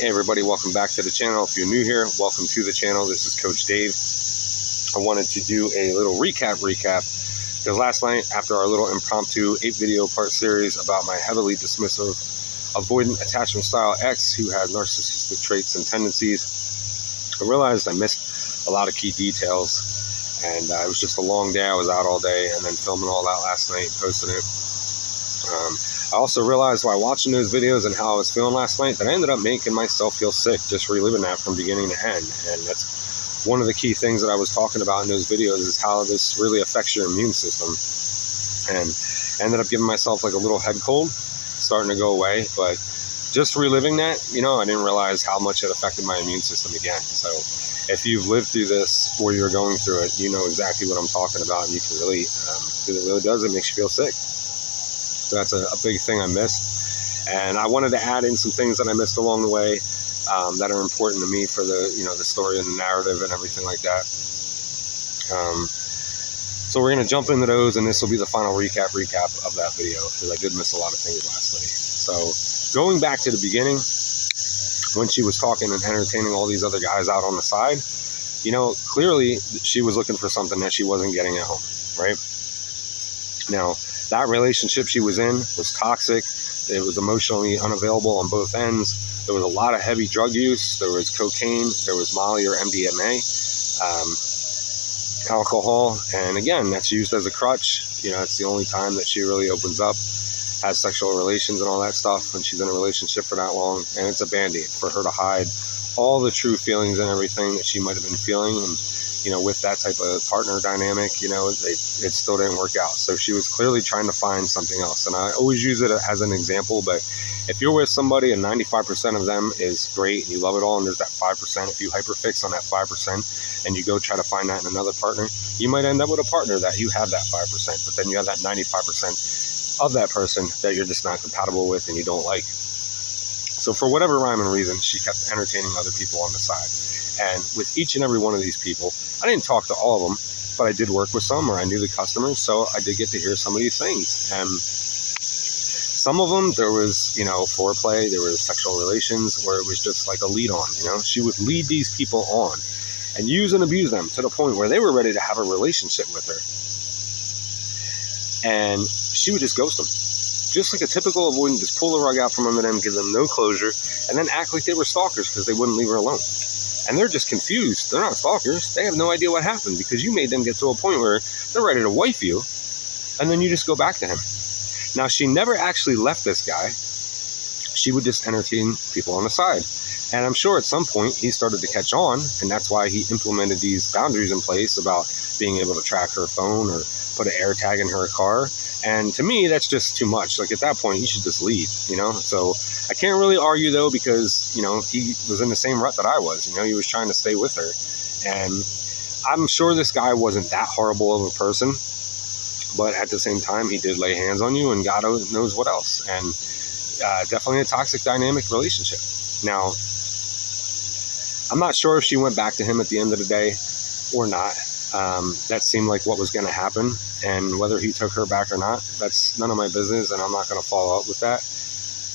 Hey everybody, welcome back to the channel. If you're new here, welcome to the channel. This is Coach Dave. I wanted to do a little recap because last night, after our little impromptu 8-video part series about my heavily dismissive avoidant attachment style ex who had narcissistic traits and tendencies, I realized I missed a lot of key details, and it was just a long day. I was out all day and then filming all that last night, posting it. I also realized while watching those videos and how I was feeling last night that I ended up making myself feel sick just reliving that from beginning to end. And that's one of the key things that I was talking about in those videos, is how this really affects your immune system. And I ended up giving myself like a little head cold, starting to go away. But just reliving that, I didn't realize how much it affected my immune system again. So if you've lived through this or you're going through it, you know exactly what I'm talking about, and you can really, because it really does, it makes you feel sick. So that's a big thing I missed, and I wanted to add in some things that I missed along the way that are important to me for the the story and the narrative and everything like that. So we're gonna jump into those, and this will be the final recap of that video, because I did miss a lot of things last night. So going back to the beginning, when she was talking and entertaining all these other guys out on the side, clearly she was looking for something that she wasn't getting at home, right? Now, that relationship she was in was toxic. It was emotionally unavailable on both ends. There was a lot of heavy drug use. There was cocaine. There was Molly or MDMA, alcohol. And again, that's used as a crutch. It's the only time that she really opens up, has sexual relations and all that stuff when she's in a relationship for that long. And it's a band-aid for her to hide all the true feelings and everything that she might have been feeling. And with that type of partner dynamic, it still didn't work out. So she was clearly trying to find something else. And I always use it as an example, but if you're with somebody and 95% of them is great and you love it all, and there's that 5%, if you hyperfix on that 5% and you go try to find that in another partner, you might end up with a partner that you have that 5%, but then you have that 95% of that person that you're just not compatible with and you don't like. So for whatever rhyme and reason, she kept entertaining other people on the side. And with each and every one of these people, I didn't talk to all of them, but I did work with some, or I knew the customers, so I did get to hear some of these things. And some of them, there was, foreplay, there was sexual relations where it was just like a lead on, She would lead these people on and use and abuse them to the point where they were ready to have a relationship with her. And she would just ghost them. Just like a typical avoidant, just pull the rug out from under them, give them no closure, and then act like they were stalkers because they wouldn't leave her alone. And they're just confused. They're not stalkers. They have no idea what happened because you made them get to a point where they're ready to wife you, and then you just go back to him. Now, she never actually left this guy. She would just entertain people on the side. And I'm sure at some point he started to catch on, and that's why he implemented these boundaries in place about being able to track her phone or put an air tag in her car. And to me, that's just too much. Like, at that point, he should just leave, So I can't really argue, though, because, he was in the same rut that I was. He was trying to stay with her. And I'm sure this guy wasn't that horrible of a person. But at the same time, he did lay hands on you, and God knows what else. And definitely a toxic dynamic relationship. Now, I'm not sure if she went back to him at the end of the day or not. That seemed like what was going to happen, and whether he took her back or not, that's none of my business, and I'm not going to follow up with that.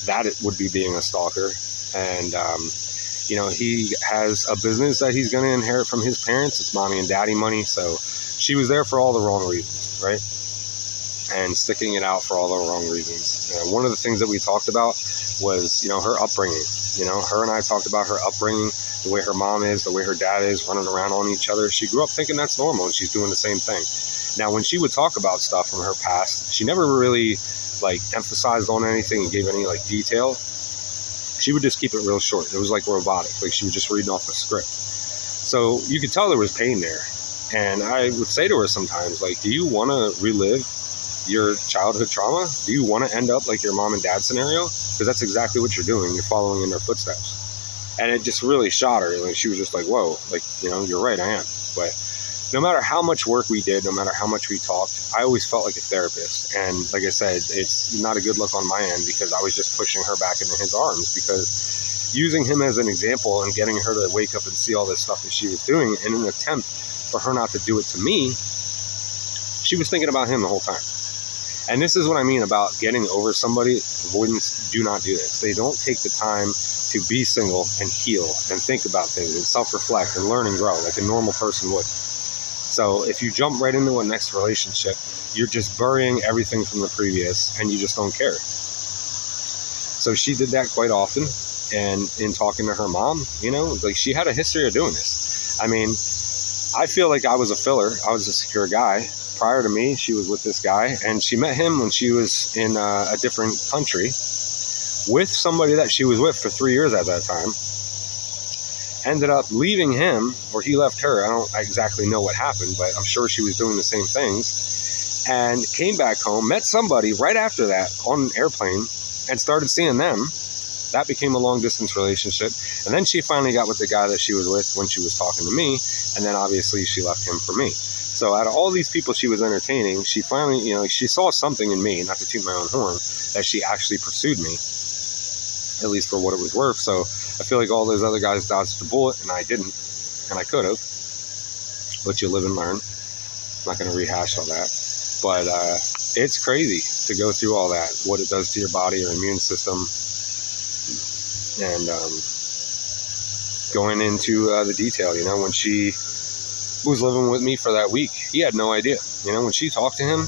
That it would be being a stalker. And he has a business that he's going to inherit from his parents. It's mommy and daddy money, so she was there for all the wrong reasons, right? And sticking it out for all the wrong reasons. One of the things that we talked about was her upbringing. Her and I talked about her upbringing, the way her mom is, the way her dad is, running around on each other. She grew up thinking that's normal, and she's doing the same thing. Now, when she would talk about stuff from her past, she never really emphasized on anything and gave any detail. She would just keep it real short. It was like robotic, like she was just reading off a script. So you could tell there was pain there. And I would say to her sometimes, do you want to relive your childhood trauma? Do you want to end up like your mom and dad scenario? Because that's exactly what you're doing. You're following in their footsteps. And it just really shot her. She was just like, whoa, you're right, I am. But no matter how much work we did, no matter how much we talked, I always felt like a therapist. And like I said, it's not a good look on my end, because I was just pushing her back into his arms, because using him as an example and getting her to wake up and see all this stuff that she was doing in an attempt for her not to do it to me, she was thinking about him the whole time. And this is what I mean about getting over somebody. Avoidants do not do this. They don't take the time to be single and heal and think about things and self-reflect and learn and grow like a normal person would. So if you jump right into a next relationship, you're just burying everything from the previous and you just don't care. So she did that quite often. And in talking to her mom, you know, like she had a history of doing this. I mean, I feel like I was a filler. I was a secure guy. Prior to me, she was with this guy, and she met him when she was in a different country with somebody that she was with for 3 years at that time. Ended up leaving him, or he left her. I don't exactly know what happened, but I'm sure she was doing the same things. And came back home, met somebody right after that on an airplane, and started seeing them. That became a long-distance relationship. And then she finally got with the guy that she was with when she was talking to me, and then obviously she left him for me. So out of all these people she was entertaining, she finally, you know, she saw something in me, not to toot my own horn, that she actually pursued me, at least for what it was worth. So I feel like all those other guys dodged the bullet, and I didn't, and I could have. But you live and learn. I'm not going to rehash all that. But it's crazy to go through all that, what it does to your body, your immune system, and going into the detail, you know, when she was living with me for that week, he had no idea. You know, when she talked to him,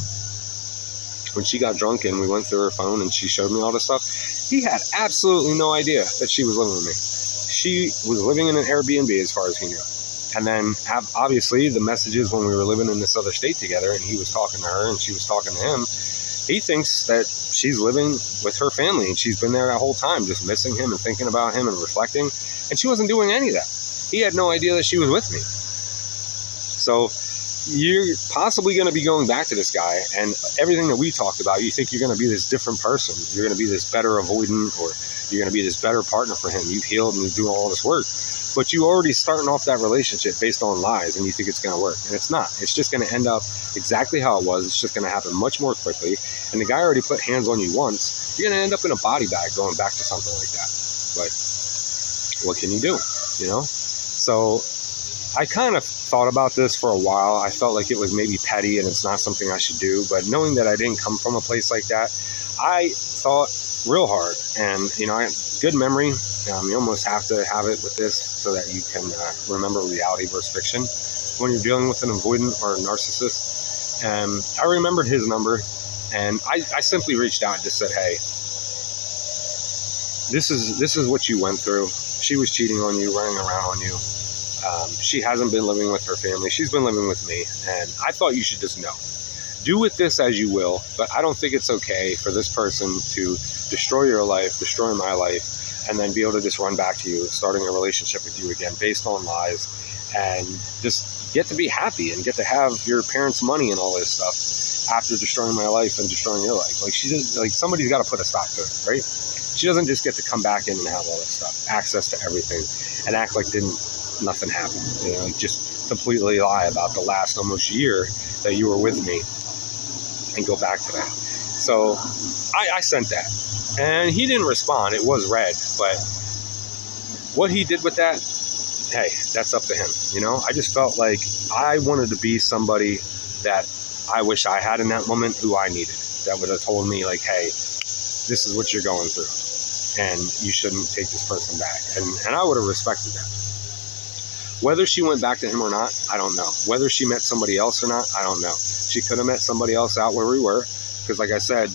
when she got drunk and we went through her phone and she showed me all this stuff, he had absolutely no idea that she was living with me. She was living in an Airbnb as far as he knew. And then obviously the messages when we were living in this other state together and he was talking to her and she was talking to him, he thinks that she's living with her family and she's been there that whole time, just missing him and thinking about him and reflecting. And she wasn't doing any of that. He had no idea that she was with me. So you're possibly going to be going back to this guy, and everything that we talked about, you think you're going to be this different person. You're going to be this better avoidant, or you're going to be this better partner for him. You've healed and you're doing all this work. But you already starting off that relationship based on lies, and you think it's going to work. And it's not. It's just going to end up exactly how it was. It's just going to happen much more quickly. And the guy already put hands on you once. You're going to end up in a body bag going back to something like that. But what can you do? You know? So I kind of thought about this for a while. I felt like it was maybe petty and it's not something I should do. But knowing that I didn't come from a place like that, I thought real hard. And, you know, I had good memory. You almost have to have it with this so that you can remember reality versus fiction when you're dealing with an avoidant or a narcissist. And I remembered his number, and I simply reached out and just said, hey, this is what you went through. She was cheating on you, running around on you. She hasn't been living with her family. She's been living with me, and I thought you should just know. Do with this as you will, but I don't think it's okay for this person to destroy your life, destroy my life, and then be able to just run back to you, starting a relationship with you again based on lies, and just get to be happy and get to have your parents' money and all this stuff after destroying my life and destroying your life. Like, she just, like, somebody's got to put a stop to it, right? She doesn't just get to come back in and have all this stuff, access to everything, and act like nothing happened. You know, just completely lie about the last almost year that you were with me and go back to that. So I sent that. And he didn't respond. It was read. But what he did with that, hey, that's up to him. You know, I just felt like I wanted to be somebody that I wish I had in that moment, who I needed. That would have told me, like, hey, this is what you're going through, and you shouldn't take this person back. And I would have respected that. Whether she went back to him or not, I don't know. Whether she met somebody else or not, I don't know. She could have met somebody else out where we were. Because like I said,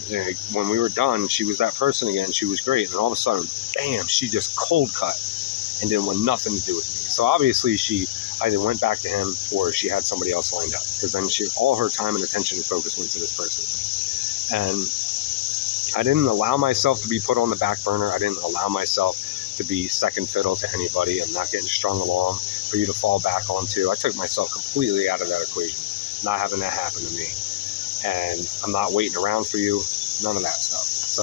when we were done, she was that person again. She was great. And all of a sudden, bam, she just cold cut and didn't want nothing to do with me. So obviously she either went back to him or she had somebody else lined up. Because then all her time and attention and focus went to this person. And I didn't allow myself to be put on the back burner. I didn't allow myself to be second fiddle to anybody. I'm not getting strung along for you to fall back onto. I took myself completely out of that equation, not having that happen to me. And I'm not waiting around for you, none of that stuff. So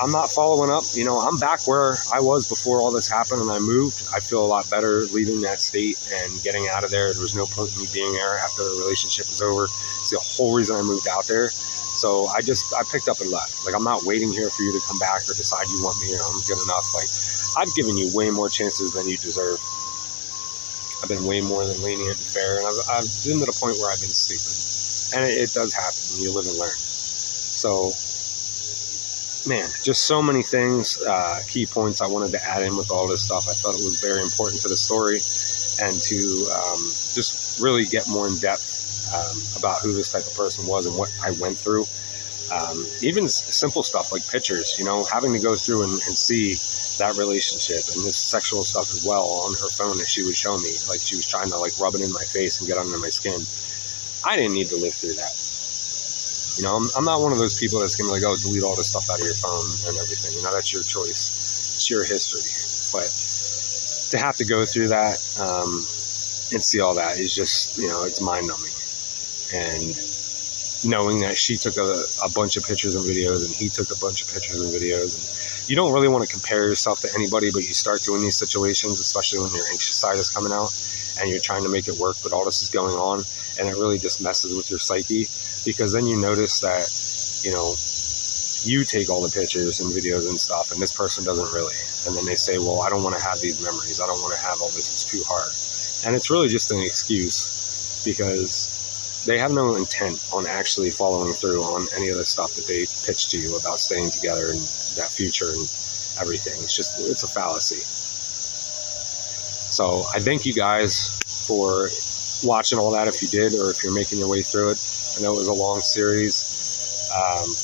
I'm not following up. You know, I'm back where I was before all this happened and I moved. I feel a lot better leaving that state and getting out of there. There was no point in me being there after the relationship was over. It's the whole reason I moved out there. So I picked up and left. Like, I'm not waiting here for you to come back or decide you want me or I'm good enough. Like, I've given you way more chances than you deserve. I've been way more than lenient and fair, and I've been to the point where I've been stupid. And it does happen. You live and learn. So, man, just so many things, key points I wanted to add in with all this stuff. I thought it was very important to the story, and to just really get more in depth about who this type of person was and what I went through. Even simple stuff like pictures, having to go through and see that relationship and this sexual stuff as well on her phone that she would show me. Like, she was trying to rub it in my face and get under my skin. I didn't need to live through that. I'm not one of those people that's going to delete all this stuff out of your phone and everything. That's your choice. It's your history. But to have to go through that and see all that is just, it's mind-numbing. And knowing that she took a bunch of pictures and videos and he took a bunch of pictures and videos, and you don't really want to compare yourself to anybody, but you start doing these situations, especially when your anxious side is coming out and you're trying to make it work, but all this is going on, and it really just messes with your psyche, because then you notice that you take all the pictures and videos and stuff, and this person doesn't really. And then they say, well, I don't want to have these memories, I don't want to have all this, it's too hard. And it's really just an excuse, because they have no intent on actually following through on any of the stuff that they pitch to you about staying together and that future and everything. It's a fallacy. So I thank you guys for watching all that, if you did, or if you're making your way through it. I know it was a long series.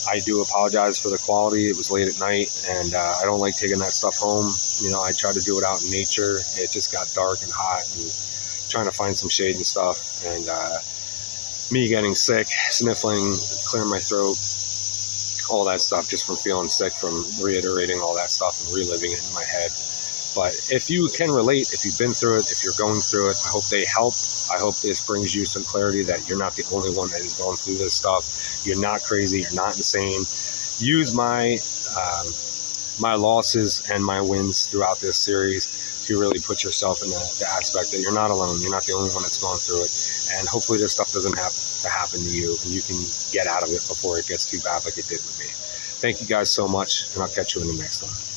I do apologize for the quality. It was late at night, and I don't like taking that stuff home. I try to do it out in nature. It just got dark and hot, and trying to find some shade and stuff. And me getting sick, sniffling, clearing my throat, all that stuff, just from feeling sick, from reiterating all that stuff and reliving it in my head. But if you can relate, if you've been through it, if you're going through it, I hope they help. I hope this brings you some clarity that you're not the only one that is going through this stuff. You're not crazy. You're not insane. Use my my losses and my wins throughout this series to really put yourself in the aspect that you're not alone. You're not the only one that's going through it. And hopefully this stuff doesn't have to happen to you, and you can get out of it before it gets too bad like it did with me. Thank you guys so much, and I'll catch you in the next one.